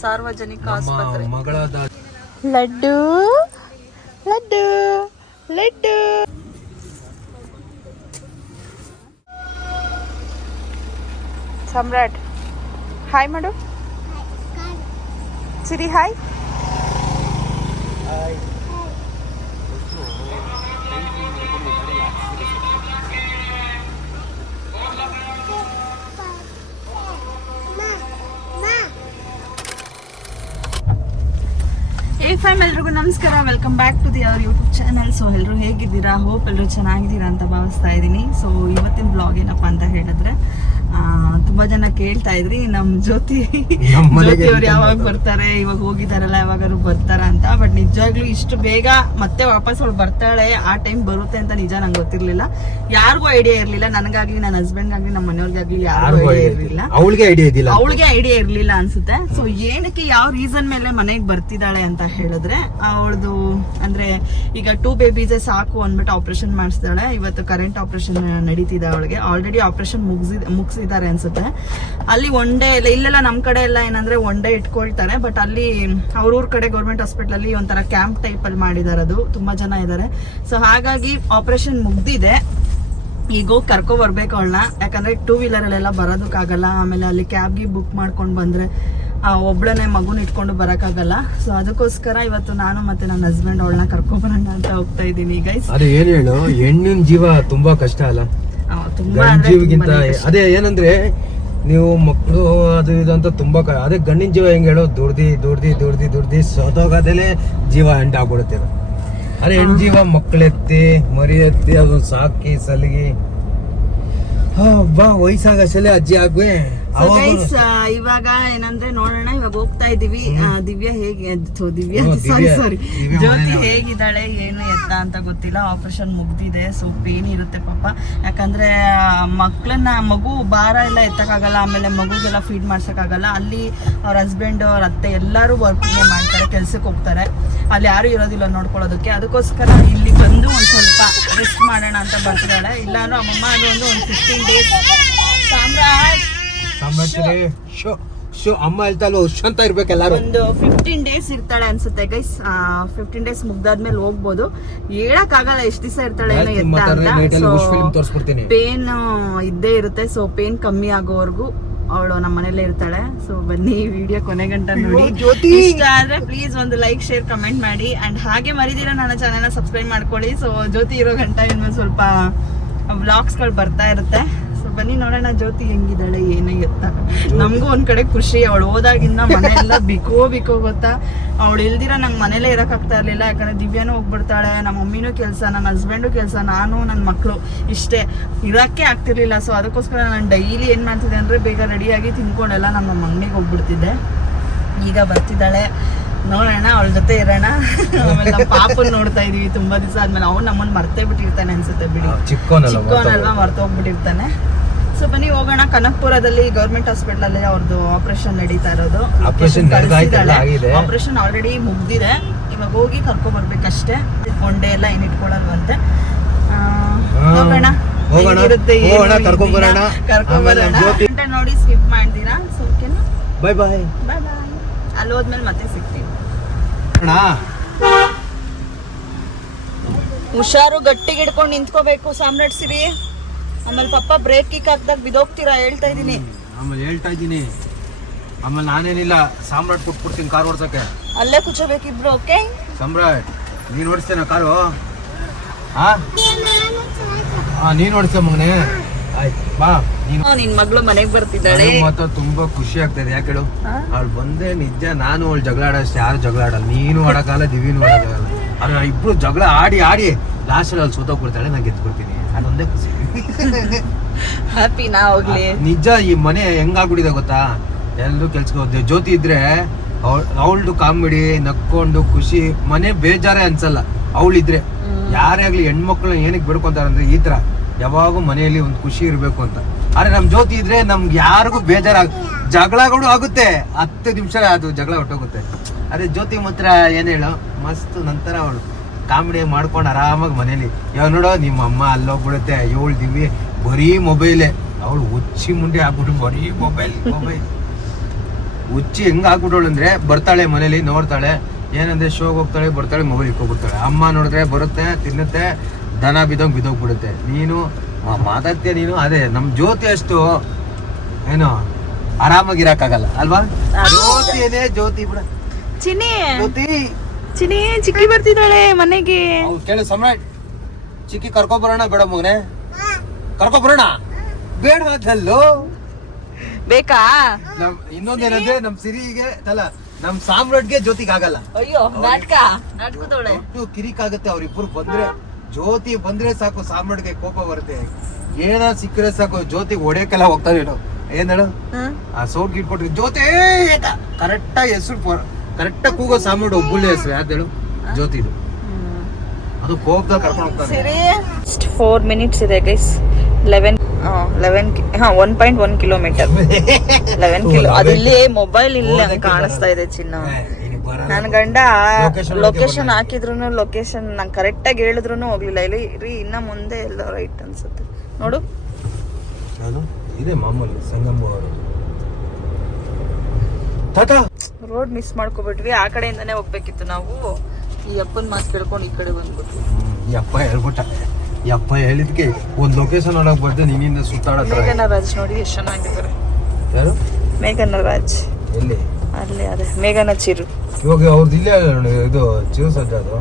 ಸಾರ್ವಜನಿಕ ನಮ್ಮ ಮಗಳಾದ ಲಡ್ಡು ಲಡ್ಡು ಲಡ್ಡು ಸಮ್ರಾಟ್ ಹಾಯ್ ಮಾಡು ಸಿರಿ ಹಾಯ್ ಏ ಫ್ಯಾಮ್ ಎಲ್ರಿಗೂ ನಮಸ್ಕಾರ. Welcome back to the our YouTube channel so ಎಲ್ಲರೂ ಹೇಗಿದ್ದೀರಾ? ಹೋಪ್ ಎಲ್ಲರೂ ಚೆನ್ನಾಗಿದ್ದೀರಾ ಅಂತ ಭಾವಿಸ್ತಾ ಇದ್ದೀನಿ. ಸೊ ಇವತ್ತಿನ ಬ್ಲಾಗ್ ಏನಪ್ಪ ಅಂತ ಹೇಳಿದ್ರೆ ತುಂಬಾ ಜನ ಕೇಳ್ತಾ ಇದ್ರಿ ನಮ್ ಜ್ಯೋತಿ ಜ್ಯೋತಿ ಅವ್ರು ಯಾವಾಗ ಬರ್ತಾರೆ ಇವಾಗ ಹೋಗಿದಾರಲ್ಲ ಯಾವಾಗಾದ್ರು ಬರ್ತಾರ ಅಂತ. ಬಟ್ ನಿಜವಾಗ್ಲೂ ಇಷ್ಟು ಬೇಗ ಮತ್ತೆ ವಾಪಸ್ ಅವ್ಳು ಬರ್ತಾಳೆ ಆ ಟೈಮ್ ಬರುತ್ತೆ ಅಂತ ನಿಜ ನಂಗೆ ಗೊತ್ತಿರ್ಲಿಲ್ಲ. ಯಾರಿಗೂ ಐಡಿಯಾ ಇರ್ಲಿಲ್ಲ. ನನಗಾಗ್ಲಿ ನನ್ನ ಹಸ್ಬೆಂಡ್ ಆಗ್ಲಿ ನಮ್ಮ ಮನೆಯವ್ರಿಗಾಗ್ಲಿ ಯಾರಿಗೂ ಐಡಿಯಾ ಇರ್ಲಿಲ್ಲ. ಅವಳಿಗೆ ಐಡಿಯಾ ಇದಿಲ್ಲ ಅವಳಿಗೆ ಐಡಿಯಾ ಇರ್ಲಿಲ್ಲ ಅನ್ಸುತ್ತೆ. ಸೊ ಏನಕ್ಕೆ ಯಾವ ರೀಸನ್ ಮೇಲೆ ಮನೆಗೆ ಬರ್ತಿದ್ದಾಳೆ ಅಂತ ಹೇಳಿದ್ರೆ ಅವಳದು ಅಂದ್ರೆ ಈಗ ಟೂ ಬೇಬೀಸ್ ಸಾಕು ಅಂದ್ಬಿಟ್ಟು ಆಪರೇಷನ್ ಮಾಡಿಸ್ತಾಳೆ ಇವತ್ತು ಕರೆಂಟ್ ಆಪರೇಷನ್ ನಡೀತಿದೆ ಅವಳಿಗೆ. ಆಲ್ರೆಡಿ ಆಪರೇಷನ್ ಮುಗಿಸಿ ಮುಗಿಸಿದ್ದಾರೆ ಅನ್ಸುತ್ತೆ. ಅಲ್ಲಿ ಒನ್ ಡೇ ಇಲ್ಲೆಲ್ಲ ನಮ್ ಕಡೆ ಎಲ್ಲ ಏನಂದ್ರೆ ಒನ್ ಡೇ ಇಟ್ಕೊಳ್ತಾರೆ ಬಟ್ ಅಲ್ಲಿ ಅವ್ರ ಊರ್ ಕಡೆ ಗೌರ್ಮೆಂಟ್ ಹಾಸ್ಪಿಟಲ್ ಅಲ್ಲಿ ಒಂಥರ ಕ್ಯಾಂಪ್ ಟೈಪ್ ಅಲ್ಲಿ ಮಾಡಿದಾರೆ ಅದು. ತುಂಬಾ ಜನ ಇದ್ದಾರೆ ಸೊ ಹಾಗಾಗಿ ಆಪರೇಷನ್ ಮುಗ್ದಿದೆ. ಈಗ ಹೋಗಿ ಕರ್ಕೊ ಬರ್ಬೇಕು ಅವಳನ್ನ. ಯಾಕಂದ್ರೆ ಟೂ ವೀಲರ್ ಅಲ್ಲೆಲ್ಲ ಬರೋದಕ್ಕಾಗಲ್ಲ. ಆಮೇಲೆ ಅಲ್ಲಿ ಕ್ಯಾಬ್ಗೆ ಬುಕ್ ಮಾಡ್ಕೊಂಡು ಬಂದ್ರೆ ಆ, ಒಬ್ಳನ್ನೇ ಮಗುನ ಇಟ್ಕೊಂಡು ಬರಕ್ಕಾಗಲ್ಲ. ಸೊ ಅದಕ್ಕೋಸ್ಕರ ಇವತ್ತು ನಾನು ಮತ್ತೆ ನನ್ನ ಹಸ್ಬೆಂಡ್ ಅವಳನ್ನ ಕರ್ಕೊ ಬರೋಣ ಅಂತ ಹೋಗ್ತಾ ಇದ್ದೀನಿ ಈಗ ಅದೇ ಏನ್ ಹೇಳು ಹೆಣ್ಣಿನ ಜೀವ ತುಂಬಾ ಕಷ್ಟ ಅಲ್ಲ? ತುಂಬಾ ಅದೇ ಏನಂದ್ರೆ ನೀವು ಮಕ್ಕಳು ಅದು ಇದು ಅಂತ ತುಂಬಾ ಕ- ಅದೇ ಗಂಡಿನ ಜೀವ ಹೆಂಗೆ ಹೇಳೋ ದುಡ್ದಿ ದುಡ್ದಿ ದುಡ್ದಿ ದುಡ್ದಿ ಸೋತೋಗದೇನೆ ಜೀವ ಎಂಡ್ ಆಗ್ಬಿಡುತ್ತೆ. ಅದು. ಹೆಣ್ ಜೀವ ಮಕ್ಕಳೆತ್ತಿ ಮರಿ ಎತ್ತಿ ಅದನ್ನ ಸಾಕಿ ಸಲಗಿ. ಹಾ, ಬಾ ವಯಸ್ಸಾಗಸಲೆ ಅಜ್ಜಿ ಆಗ್ವೆ. ಅವಾಗ ಇವಾಗ ಏನಂದ್ರೆ ನೋಡೋಣ ಇವಾಗ ಹೋಗ್ತಾ ಇದೀವಿ ದಿವ್ಯ ಹೇಗೆ ದಿವ್ಯ ಸಾರಿ ಸಾರಿ ಜ್ಯೋತಿ ಹೇಗಿದ್ದಾಳೆ ಏನು ಎತ್ತ ಅಂತ ಗೊತ್ತಿಲ್ಲ. ಆಪರೇಷನ್ ಮುಗ್ದಿದೆ ಸೊ ಪೇನ್ ಇರುತ್ತೆ ಪಾಪ. ಯಾಕಂದ್ರೆ ಮಕ್ಕಳನ್ನ ಮಕ್ಳನ್ನ ಮಗು ಭಾರ ಎಲ್ಲ ಎತ್ತಕ್ಕಾಗಲ್ಲ ಆಮೇಲೆ ಮಗುಗೆಲ್ಲ ಫೀಡ್ ಮಾಡ್ಸಕ್ಕಾಗಲ್ಲ. ಅಲ್ಲಿ ಅವ್ರ ಹಸ್ಬೆಂಡ್ ಅವ್ರ ಅತ್ತೆ ಎಲ್ಲರೂ ವರ್ಕಿಂಗ್ ಮಾಡ್ತಾರೆ ಕೆಲ್ಸಕ್ಕೆ ಹೋಗ್ತಾರೆ. ಅಲ್ಲಿ ಯಾರು ಇರೋದಿಲ್ಲ ನೋಡ್ಕೊಳ್ಳೋದಕ್ಕೆ. ಅದಕ್ಕೋಸ್ಕರ ಇಲ್ಲಿ ಬಂದು ಒಂದು ಸ್ವಲ್ಪ ರೆಸ್ಟ್ ಮಾಡೋಣ ಅಂತ ಬರ್ತಿದ್ದಾಳೆ. ಇಲ್ಲಾಂದ್ರೆ ಅಮ್ಮಮ್ಮ ಅದು ಒಂದು ಒಂದು fifteen days Samrat! Show. Show. ಅಮ್ಮ ಹೇಳ್ತಲ್ವ ಅಂತ ಇರ್ಬೇಕು ಎಲ್ಲಾರು. ಒಂದು ಫಿಫ್ಟೀನ್ ಡೇಸ್ ಇರ್ತಾಳೆ ಅನ್ಸುತ್ತೆ ಗೈಸ್ ಫಿಫ್ಟೀನ್ ಡೇಸ್ ಮುಗ್ದಾದ್ಮೇಲೆ ಹೋಗ್ಬೋದು. ಹೇಳಕ್ ಆಗಲ್ಲ ಎಷ್ಟ್ ದಿವಸ ಇರ್ತಾಳೆ ಏನೋ ಎತ್ತ ಅಂತ. ಪೇನ್ ಇದ್ದೇ ಇರುತ್ತೆ. ಸೊ ಪೇನ್ ಕಮ್ಮಿ ಆಗೋವರೆಗೂ ಅವಳು ನಮ್ಮ ಮನೇಲೆ ಇರ್ತಾಳೆ. ಸೊ ಬನ್ನಿ ವಿಡಿಯೋ ಕೊನೆ ಗಂಟ ನೋಡಿ. ಜ್ಯೋತಿ! ಇಷ್ಟ ಆದ್ರೆ ಪ್ಲೀಸ್ ಒಂದು ಲೈಕ್ ಶೇರ್ ಕಮೆಂಟ್ ಮಾಡಿ. ಅಂಡ್ ಹಾಗೆ ಮರಿದಿರ ನನ್ನ ಚಾನೆಲ್ ಸಬ್ಸ್ಕ್ರೈಬ್ ಮಾಡ್ಕೊಳ್ಳಿ. ಸೊ ಜ್ಯೋತಿ ಇರೋ ಗಂಟ ಇನ್ನೊಂದು ಸ್ವಲ್ಪ ವ್ಲಾಗ್ಸ್ಗಳು ಬರ್ತಾ ಇರುತ್ತೆ. ಬನ್ನಿ ನೋಡೋಣ ಜ್ಯೋತಿ ಹೆಂಗಿದ್ದಾಳೆ ಏನೇ ಎತ್ತ. ನಮಗೂ ಒಂದ್ ಕಡೆ ಖುಷಿ ಅವಳು ಹೋದಾಗಿಂದ ಮನೆ ಎಲ್ಲ ಬಿಕೋ ಬಿಕೋ ಗೊತ್ತಾ? ಅವಳು ಇಲ್ದಿರ ನಂಗೆ ಮನೇಲೇ ಇರಕ್ ಆಗ್ತಾ ಇರ್ಲಿಲ್ಲ ಯಾಕಂದ್ರೆ ದಿವ್ಯಾನು ಹೋಗ್ಬಿಡ್ತಾಳೆ ನಮ್ಮ ಮಮ್ಮಿನೂ ಕೆಲಸ ನನ್ನ ಹಸ್ಬೆಂಡು ಕೆಲಸ ನಾನು ನನ್ನ ಮಕ್ಕಳು ಇಷ್ಟೇ. ಇರಕ್ಕೆ ಆಗ್ತಿರ್ಲಿಲ್ಲ ಸೊ ಅದಕ್ಕೋಸ್ಕರ ನಾನು ಡೈಲಿ ಏನ್ ಮಾಡ್ತಿದ್ದೆ ಅಂದ್ರೆ ಬೇಗ ರೆಡಿಯಾಗಿ ತಿನ್ಕೊಂಡೆಲ್ಲ ನಮ್ಮ ಮಗನಿಗೆ ಹೋಗ್ಬಿಡ್ತಿದ್ದೆ. ಈಗ ಬರ್ತಿದ್ದಾಳೆ. ನೋಡೋಣ ಅವಳ ಜೊತೆ ಇರೋಣ. ಆಮೇಲೆ ನಮ್ಮ ಪಾಪನ್ ನೋಡ್ತಾ ಇದೀವಿ ತುಂಬಾ ದಿವಸ ಆದ್ಮೇಲೆ. ಅವ್ನು ನಮ್ಮನ್ನ ಮರ್ತೇ ಬಿಟ್ಟಿರ್ತಾನೆ ಅನ್ಸುತ್ತೆ ಬಿಡಿ. ಚಿಕ್ಕವನಲ್ವಾ ಮರ್ತೋಗ್ಬಿಟ್ಟಿರ್ತಾನೆ. ಸೊ ಬನ್ನಿ ಹೋಗೋಣ. ಕನಕ್ಪುರದಲ್ಲಿ ಗೌರ್ಮೆಂಟ್ ಹಾಸ್ಪಿಟಲ್ ಅಲ್ಲಿ ಅವ್ರದ್ದು ಆಪರೇಷನ್ ನಡೀತಾ ಇರೋದು. ಆಪರೇಷನ್. ಆಪರೇಷನ್ ಆಲ್ರೆಡಿ ಮುಗ್ದಿದೆ. ಇವಾಗ ಹೋಗಿ ಕರ್ಕೊ ಬರ್ಬೇಕಷ್ಟೇ ಕೊಂಡೆ ಎಲ್ಲ ಏನ್ ಇಟ್ಕೊಳಲ್ವಂತೆ. ಹೋಗೋಣ. ಕರ್ಕೊಂಡ್. ಕರ್ಕೊಂಡ್ ನೋಡಿ ಸ್ಕಿಪ್ ಮಾಡ್ತೀರಾ? ಸೊ ಓಕೆನಾ ಬೈ ಬಾಯ್ ಬಾಯ್ ಬಾಯ್ ಅಲ್ಲಿ ಹೋದ್ಮೇಲೆ ಮತ್ತೆ ಸಿಗ್ತೀವಿ ಹುಷಾರು ಗಟ್ಟಿಗೆ ಹಿಡ್ಕೊಂಡು ನಿಂತ್ಕೋಬೇಕು. ಸಾಮ್ರಾಟ್ ಸಿರಿ. ಆಮೇಲೆ ಪಪ್ಪ ಬ್ರೇಕ್ ಕಿಕ್ ಹಾಕ್ದಾಗ ಬಿದೋಗ್ತೀರಾ ಹೇಳ್ತಾ ಇದ್ದೀನಿ. ಆಮೇಲೆ ಹೇಳ್ತಾ ಇದ್ದೀನಿ. ಆಮೇಲೆ ನಾನೇನಿಲ್ಲ ಸಾಮ್ರಾಟ್ ಕೊಟ್ಬಿಡ್ತೀನಿ ಕಾರ್ ಓಡ್ಸಕ್ಕೆ. ಅಲ್ಲೇ ಕೂಚೋಬೇಕಿಬ್ರು ಓಕೆ ಸಾಮ್ರಾಟ್ ನೀನು ಓಡಿಸ್ತೇನ ಕಾರು? ಹಾ ನೀನ್ ಓಡಿಸ್ತ ಮಗನೇ. ಆಯ್ತು ಬಾ ನೀನು. ನಿನ್ ಮಗಳು ಮನೆಗೆ ಬರ್ತಿದ್ದಾಳೆ. ಮಾತ್ರ ತುಂಬಾ ಖುಷಿ ಆಗ್ತದೆ ಯಾಕೆ ಹೇಳು? ಅವಳು ಬಂದೆ ನಿಜ ನಾನು ಅವಳು ಜಗಳ ಆಡೋಷ್ಟು ಯಾರು ಜಗಳ ಆಡಲ್ಲ ನೀನು ಆಡೋಕ್ಕಾಗಲ್ಲ ದಿವಿನೂ ಆಡಕ್ಕಾಗಲ್ಲ. ಅದ್ರ ಇಬ್ರು ಜಗಳ ಆಡಿ ಆಡಿ ಲಾಸ್ಟ್ ಅಲ್ಲಿ ಸೋತೋಗ್ಬಿಡ್ತಾಳೆ ನಾನು ಗೆದ್ಬಿಡ್ತೀನಿ ಅದೊಂದೇ ಖುಷಿ. ಹ್ಯಾಪಿ ನಾ ಹೋಗ್ಲಿ. ನಿಜ ಈ ಮನೆ ಹೆಂಗಾಗ್ಬಿಟ್ಟಿದೆ ಗೊತ್ತಾ? ಎಲ್ಲರೂ ಕೆಲ್ಸಕ್ಕೆ ಹೋದ್ವಿ ಜ್ಯೋತಿ ಇದ್ರೆ ಅವಳ್ದು ಕಾಮಿಡಿ ನಕ್ಕೊಂಡು ಖುಷಿ ಮನೆ ಬೇಜಾರೇ ಅನ್ಸಲ್ಲ. ಅವಳಿದ್ರೆ. ಯಾರೇ ಆಗ್ಲಿ ಹೆಣ್ಮಕ್ಳನ್ನ ಏನಕ್ಕೆ ಬಿಡ್ಕೊಂತಾರ ಅಂದ್ರೆ ಈ ತರ. ಯಾವಾಗೂ ಮನೆಯಲ್ಲಿ ಒಂದು ಖುಷಿ ಇರ್ಬೇಕು ಅಂತ. ಆದ್ರೆ ನಮ್ ಜ್ಯೋತಿ ಇದ್ರೆ ನಮ್ಗೆ ಯಾರಿಗೂ ಬೇಜಾರಾಗ ಜಗಳಗಳು ಆಗುತ್ತೆ. ಹತ್ತು ನಿಮಿಷ ಅದು ಜಗಳ ಹೊಟ್ಟೋಗುತ್ತೆ. ಅದೇ ಜ್ಯೋತಿ ಮಾತ್ರ ಏನ್ ಹೇಳು? ಮಸ್ತ್ ನಂತರ ಅವಳು. ಕಾಮಿಡಿ ಮಾಡ್ಕೊಂಡು ಆರಾಮಾಗಿ ಮನೇಲಿ. ಇವಾಗ ನೋಡೋ ನಿಮ್ಮ ಅಮ್ಮ ಅಲ್ಲೋಗ್ಬಿಡುತ್ತೆ ಏಳು ದಿವಿ ಬರೀ ಮೊಬೈಲೇ ಅವಳು ಹುಚ್ಚಿ ಮುಂಡೆ ಆಗ್ಬಿಟ್ಟು ಬರೀ ಮೊಬೈಲ್ ಮೊಬೈಲ್ ಹುಚ್ಚಿ ಹೆಂಗ್ ಆಗ್ಬಿಟ್ಟವಳು ಅಂದ್ರೆ ಬರ್ತಾಳೆ ಮನೇಲಿ ನೋಡ್ತಾಳೆ. ಏನಂದ್ರೆ ಶೋಗೆ ಹೋಗ್ತಾಳೆ ಬರ್ತಾಳೆ ಮೊಬೈಲ್ ಇಟ್ಕೊಬಿಡ್ತಾಳೆ. ಅಮ್ಮ ನೋಡಿದ್ರೆ ಬರುತ್ತೆ ತಿನ್ನುತ್ತೆ ದನ ಬಿದ್ದೋಗಿ ಬಿದ್ದೋಗ್ಬಿಡುತ್ತೆ. ನೀನು ಮಾತಾಡ್ತೀಯ ನೀನು? ಅದೇ ನಮ್ಮ ಜ್ಯೋತಿ ಅಷ್ಟು ಏನು ಆರಾಮಾಗಿರಕ್ಕಾಗಲ್ಲ ಅಲ್ವಾ? ಜ್ಯೋತಿ ಏನೇ ಜ್ಯೋತಿ ಬಿಡ. ಚಿನ್ನಿ. ಜ್ಯೋತಿ. ಚಿನಿ ಚಿಕ್ಕಿ ಬರ್ತಿದ್ದಾಳೆ ಮನೆಗೆ. ಕೇಳಿ ಸಮ್ರಾಟ್. ಚಿಕ್ಕಿ ಕರ್ಕೊ ಬರೋಣ ಬೇಡ ಮಗನೆ. ಕರ್ಕೊ ಬರೋಣ? ಬೇಡ ಅದಲ್ಲೋ ಬೇಕಾ? ನಮ್ ಇನ್ನೊಂದೇನಂದ್ರೆ ನಮ್ ಸಿರಿಗೆ ಅಲ್ಲ ನಮ್ ಸಾಮ್ರಾಟ್ಗೆ ಜ್ಯೋತಿಗೆ ಆಗಲ್ಲ. ಅಯ್ಯೋ ನಾಟಕ ನಾಟಕದೊಳೆ ಒಟ್ಟು ಕಿರಿಕ್ ಆಗುತ್ತೆ ಅವ್ರಿಬ್ರು ಬಂದ್ರೆ. ಜ್ಯೋತಿ ಬಂದ್ರೆ ಸಾಕು ಸಾಮ್ರಾಟ್ಗೆ ಕೋಪ ಬರುತ್ತೆ. ಏನ ಸಿಕ್ಕರೆ ಸಾಕು ಜ್ಯೋತಿ ಹೊಡೆಯಕ್ಕೆಲ್ಲ ಹೋಗ್ತಾರೆ ಹೇಳು ಏನ್ ಹೇಳು? ಆ ಸೌಟ್ ಇಟ್ಕೊಟ್ರಿ ಜ್ಯೋತಿ ಕರೆಕ್ಟ್ ಆಗಿ ಹೆಸರು ಕರೆಕ್ಟ್ ಕೂಗೋ ಸಾಮ್ರಾಟ್ ಒಬ್ಬುಳ್ಳಿ ಹೆಸರು ಯಾವ್ದು ಹೇಳು? ಜ್ಯೋತಿದು ಅದು ಕೋಪದಾಗ ಕರ್ಕೊಂಡು ಹೋಗ್ತಾರೆ ಸಿರಿ. ಫೋರ್ ಮಿನಿಟ್ಸ್ ಇದೆ ಗೈಸ್ ಲೆವೆನ್ ಲೆವೆನ್ ಹಾ one point one kilometre eleven kilo ಅದು ಇಲ್ಲಿ ಮೊಬೈಲ್ ಇಲ್ಲ ಕಾಣಿಸ್ತಾ ಇದೆ ಚಿನ್ನ. ನನ್ನ ನನ್ ಗಂಡ ಲೊಕೇಶನ್ ಹಾಕಿದ್ರು ಲೊಕೇಶನ್ ನಂಗೆ ಕರೆಕ್ಟಾಗಿ ಹೇಳಿದ್ರು ಹೋಗ್ಲಿಲ್ಲ. ಇಲ್ಲಿ ರೀ ಇನ್ನ ಮುಂದೆ ಎಲ್ಲ ರೈಟ್ ಅನ್ಸುತ್ತೆ. ನೋಡು. ನಾನು? ಇದೆ ಮಾಮೂಲಿ ಸಂಗಮ್ಮ ಅವರು. ತಾತ! ರೋಡ್ ಮಿಸ್ ಮಾಡ್ಕೊಬಿಟ್ವಿ. ಆ ಕಡೆಯಿಂದಾನೆ ಹೋಗ್ಬೇಕಿತ್ತು ನಾವು. ಈ ಅಪ್ಪನ ಮಾತು ಕೇಳ್ಕೊಂಡು ಈ ಕಡೆ ಬಂದ್ಬಿಟ್ವಿ. ಈ ಅಪ್ಪ ಹೇಳ್ಬಿಟ್ಟ ಈ ಅಪ್ಪ ಹೇಳಿದ್ಕೆ ಒಂದ್ ಲೊಕೇಶನ್ ಒಳಗೆ ಬರ್ದೆ ನಿನ್ನಿಂದ ಸುತ್ತಾಡತ್ರ ಮೇಘನ ರಾಜ್ ನೋಡಿ ಎಷ್ಟು ಚೆನ್ನಾಗಿದ್ದಾರೆ. ಯಾರು? ಮೇಘನ ರಾಜ್. ಎಲ್ಲಿ? ಅಲ್ಲಿ ಅದೇ ಮೇಘನ ಚಿರು. ಇವಾಗ ಅವ್ರದ್ದು ಇಲ್ಲೇ ಇದು ಚಿರು ಸಜ್ಜಾದು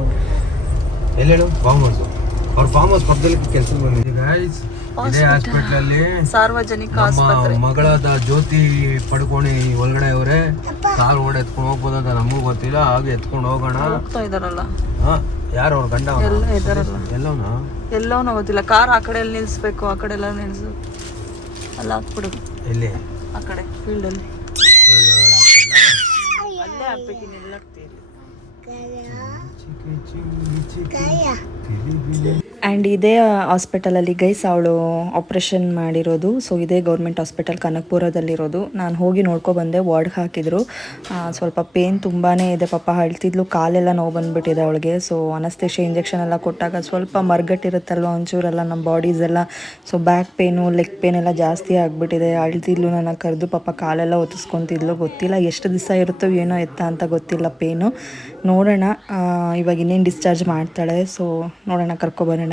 ಎಲ್ಲಿ ಹೇಳು? ಫಾರ್ಮ್ ಹೌಸ್ ಅವ್ರ ಫಾರ್ಮ್ ಹೌಸ್ ಪಕ್ಕದಲ್ಲಿ ಕೆಲಸ ಬಂದಿದೆ ಗಾಯ್ಸ್ ಇದೇ ಹಾಸ್ಪಿಟಲ್ ಅಲ್ಲಿ ಸಾರ್ವಜನಿಕ ಆಸ್ಪತ್ರೆ. ಮಗಳಾದ ಜ್ಯೋತಿ ಪಡ್ಕೊಂಡಿ ಒಳಗಡೆ ಅವರೇ ಕಾರ್ ಓಡ್ ಎತ್ಕೊಂಡು ಹೋಗ್ಬೋದು ಅಂತ ನಮಗೂ ಗೊತ್ತಿಲ್ಲ ಹಾಗೆ ಎತ್ಕೊಂಡು ಹೋಗೋಣ. ಹೋಗ್ತಾ ಇದಾರಲ್ಲ ಹಾ ಯಾರು ಅವ್ರ ಗಂಡ ಅವ್ನ? ಎಲ್ಲ ಇದಾರಲ್ಲ. ಎಲ್ಲವನ? ಎಲ್ಲವೂ ಗೊತ್ತಿಲ್ಲ. ಕಾರ್ ಆ ಕಡೆ ಎಲ್ಲಿ ನಿಲ್ಸ್ಬೇಕು ಆ ಕಡೆ ಎಲ್ಲ ನಿಲ್ಸು. ಅಲ್ಲ ಹಾಕ್ಬಿಡು. ಎಲ್ಲಿ? ಆ ಕಡೆ ಫೀಲ್ಡ್ ಅಲ್ಲಿ. ಅಲ್ಲೇ Kaya. Kaya. Kaya. ಆ್ಯಂಡ್ ಇದೇ ಹಾಸ್ಪಿಟಲಲ್ಲಿ ಗೈಸ್ ಅವಳು ಆಪ್ರೇಷನ್ ಮಾಡಿರೋದು. ಸೊ ಇದೇ ಗೌರ್ಮೆಂಟ್ ಹಾಸ್ಪಿಟಲ್ ಕನಕಪುರದಲ್ಲಿರೋದು. ನಾನು ಹೋಗಿ ನೋಡ್ಕೊ ಬಂದೆ ವಾರ್ಡ್ಗೆ ಹಾಕಿದ್ರು. ಸ್ವಲ್ಪ ಪೇನ್ ತುಂಬಾ ಇದೆ ಪಾಪ. ಅಳ್ತಿದ್ಲು, ಕಾಲೆಲ್ಲ ನೋವು ಬಂದ್ಬಿಟ್ಟಿದೆ ಅವಳಿಗೆ. ಸೊ ಅನಸ್ತೇಶ ಇಂಜೆಕ್ಷನ್ ಎಲ್ಲ ಕೊಟ್ಟಾಗ ಸ್ವಲ್ಪ ಮರ್ಗಟ್ಟಿರುತ್ತಲ್ವ ಒಂಚೂರೆಲ್ಲ ನಮ್ಮ ಬಾಡೀಸ್ ಎಲ್ಲ. So back pain leg pain ಎಲ್ಲ ಜಾಸ್ತಿ ಆಗಿಬಿಟ್ಟಿದೆ. ಅಳ್ತಿದ್ಲು, ನನ್ನ ಕರೆದು ಪಾಪ ಕಾಲೆಲ್ಲ ಒತ್ತಿಸ್ಕೊತಿದ್ಲು ಗೊತ್ತಿಲ್ಲ, ಎಷ್ಟು ದಿವಸ ಇರುತ್ತೋ ಏನೋ ಎತ್ತ ಅಂತ ಗೊತ್ತಿಲ್ಲ ಪೇನು ನೋಡೋಣ ಇವಾಗ ಇನ್ನೇನು ಡಿಸ್ಚಾರ್ಜ್ ಮಾಡ್ತಾಳೆ. ಸೊ ನೋಡೋಣ ಕರ್ಕೊಬರೋಣ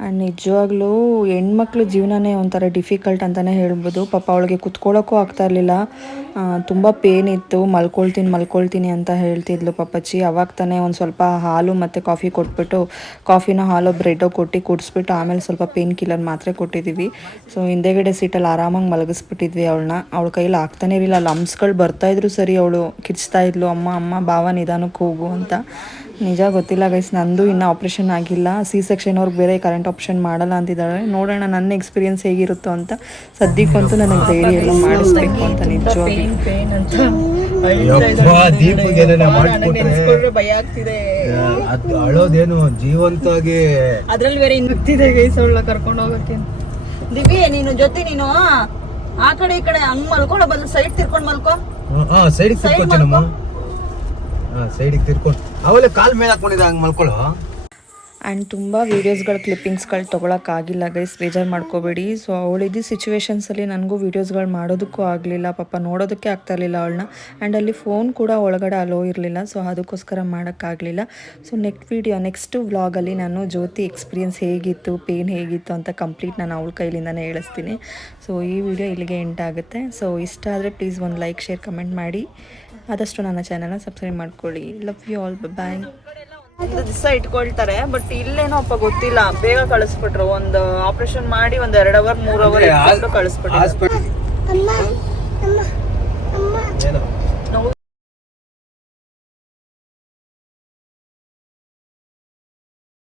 ಆ್ಯಂಡ್ ನಿಜವಾಗ್ಲೂ ಹೆಣ್ಮಕ್ಳ ಜೀವನನೇ ಒಂಥರ ಡಿಫಿಕಲ್ಟ್ ಅಂತಲೇ ಹೇಳ್ಬೋದು. ಪಾಪ ಅವಳಿಗೆ ಕುತ್ಕೊಳ್ಳೋಕ್ಕೂ ಆಗ್ತಾ ಇರಲಿಲ್ಲ. ತುಂಬ ಪೇನ್ ಇತ್ತು. ಮಲ್ಕೊಳ್ತೀನಿ ಮಲ್ಕೊಳ್ತೀನಿ ಅಂತ ಹೇಳ್ತಿದ್ಲು ಪಾಪಚ್ಚಿ ಅವಾಗ ತಾನೇ ಒಂದು ಸ್ವಲ್ಪ ಹಾಲು ಮತ್ತು ಕಾಫಿ ಕೊಟ್ಬಿಟ್ಟು ಕಾಫಿನ ಹಾಲು ಬ್ರೆಡ್ಡೋ ಕೊಟ್ಟು ಕುಡಿಸ್ಬಿಟ್ಟು ಆಮೇಲೆ ಸ್ವಲ್ಪ ಪೇನ್ ಕಿಲ್ಲರ್ ಮಾತ್ರೆ ಕೊಟ್ಟಿದ್ದೀವಿ ಸೊ ಹಿಂದೆಗಡೆ ಸೀಟಲ್ಲಿ ಆರಾಮಾಗಿ ಮಲಗಿಸ್ಬಿಟ್ಟಿದ್ವಿ ಅವಳನ್ನ ಅವಳ ಕೈಲಿ ಆಗ್ತಾನೇ ಇರಲಿಲ್ಲ. ಲಮ್ಸ್ಗಳು ಬರ್ತಾಯಿದ್ರು ಸರಿ ಅವಳು ಕಿರ್ಚ್ತಾ ಇದ್ಲು. ಅಮ್ಮ ಅಮ್ಮ, ಭಾವ ನಿಧಾನಕ್ಕೆ ಹೋಗು ಅಂತ. ನಿಜ ಗೊತ್ತಿಲ್ಲ ಗೈಸ್ ನಂದು ಇನ್ನೂ ಆಪ್ರೇಷನ್ ಆಗಿಲ್ಲ. ಸಿ ಸೆಕ್ಷನ್ ಅವ್ರಿಗೆ ಬೇರೆ ಕರೆಂಟ್ ಆಪ್ಷನ್ ಮಾಡಲ್ಲ ಅಂತಿದ್ದಾಳೆ ನೋಡೋಣ ನನ್ನ ಎಕ್ಸ್ಪೀರಿಯನ್ಸ್ ಹೇಗಿರುತ್ತೋ ಅಂತ ಸದ್ಯಕ್ಕಂತೂ ನನಗೆ ಧೈರ್ಯ ಎಲ್ಲ ಮಾಡಿಸ್ಬೇಕು ಅಂತ ನಿಜವಾಗಿ ಭಯ ಆಗ್ತಿದೆ. ಅದು ಅಳೋದೇನು ಜೀವಂತವಾಗಿ. ಅದ್ರಲ್ಲಿ ಬೇರೆ ಇನ್ನುತ್ತಿದೆ ಗೈಸ್ ಅವಳ ಕರ್ಕೊಂಡು ಹೋಗಕ್ಕೆ ದಿವಿ ನೀನು ಜೊತೆ ನೀನು ಆ ಕಡೆ ಈ ಕಡೆ ಹಂಗ್ ಮಲ್ಕೊಳ್ಳೋ ಬದಲು ಸೈಡ್ ತಿರ್ಕೊಂಡು ಮಲ್ಕೋ. ಹಾ ಸೈಡ್ ತಿರ್ಕೋ ನಮ್ಮ ಹಾ ಸೈಡಿಗೆ ತಿರ್ಕೊಂಡು ಅವಲೇ ಕಾಲ್ ಮೇಲೆ ಹಾಕೊಂಡಿದ್ದ, ಹಂಗೆ ಮಲ್ಕೊಳ್ಳೋ ಆ್ಯಂಡ್ ತುಂಬ ವೀಡಿಯೋಸ್ಗಳು ಕ್ಲಿಪ್ಪಿಂಗ್ಸ್ಗಳು ತೊಗೊಳಕ್ಕಾಗಿಲ್ಲ ಗೈಸ್ ಬೇಜಾರು ಮಾಡ್ಕೋಬೇಡಿ. ಸೊ ಅವಳಿದ್ದು ಸಿಚುವೇಶನ್ಸಲ್ಲಿ ನನಗೂ ವೀಡಿಯೋಸ್ಗಳು ಮಾಡೋದಕ್ಕೂ ಆಗಲಿಲ್ಲ. ಪಾಪ ನೋಡೋದಕ್ಕೆ ಆಗ್ತಾ ಇರಲಿಲ್ಲ ಅವಳನ್ನ. ಆ್ಯಂಡ್ ಅಲ್ಲಿ ಫೋನ್ ಕೂಡ ಒಳಗಡೆ ಅಲೋ ಇರಲಿಲ್ಲ. ಸೊ ಅದಕ್ಕೋಸ್ಕರ ಮಾಡೋಕ್ಕಾಗಲಿಲ್ಲ ಸೊ ನೆಕ್ಸ್ಟ್ ವೀಡಿಯೋ ನೆಕ್ಸ್ಟ್ ವ್ಲಾಗಲ್ಲಿ ನಾನು ಜ್ಯೋತಿ ಎಕ್ಸ್ಪೀರಿಯನ್ಸ್ ಹೇಗಿತ್ತು ಪೇನ್ ಹೇಗಿತ್ತು ಅಂತ ಕಂಪ್ಲೀಟ್ ನಾನು ಅವಳ ಕೈಲಿಂದನೇ ಹೇಳಿಸ್ತೀನಿ. ಸೊ ಈ ವಿಡಿಯೋ ಇಲ್ಲಿಗೆ ಎಂಟಾಗುತ್ತೆ ಸೊ ಇಷ್ಟ ಆದರೆ ಪ್ಲೀಸ್ ಒಂದು ಲೈಕ್ ಶೇರ್ ಕಮೆಂಟ್ ಮಾಡಿ. ಆದಷ್ಟು ನನ್ನ ಚಾನಲ್ನ ಸಬ್ಸ್ಕ್ರೈಬ್ ಮಾಡ್ಕೊಳ್ಳಿ. ಲವ್ ಯು ಆಲ್ ಬಾಯ್ ಒಂದು ದಿವಸ ಇಟ್ಕೊಳ್ತಾರೆ ಬಟ್ ಇಲ್ಲೇನೋ ಅಪ್ಪ ಗೊತ್ತಿಲ್ಲ. ಬೇಗ ಕಳಿಸ್ಬಿಟ್ರು. ಒಂದು ಆಪರೇಷನ್ ಮಾಡಿ ಒಂದ್ ಎರಡ್ ಅವರ್ ಮೂರ್ ಅವರ್ ಇಟ್ಕೊಂಡು ಕಳಿಸ್ಬಿಟ್ರು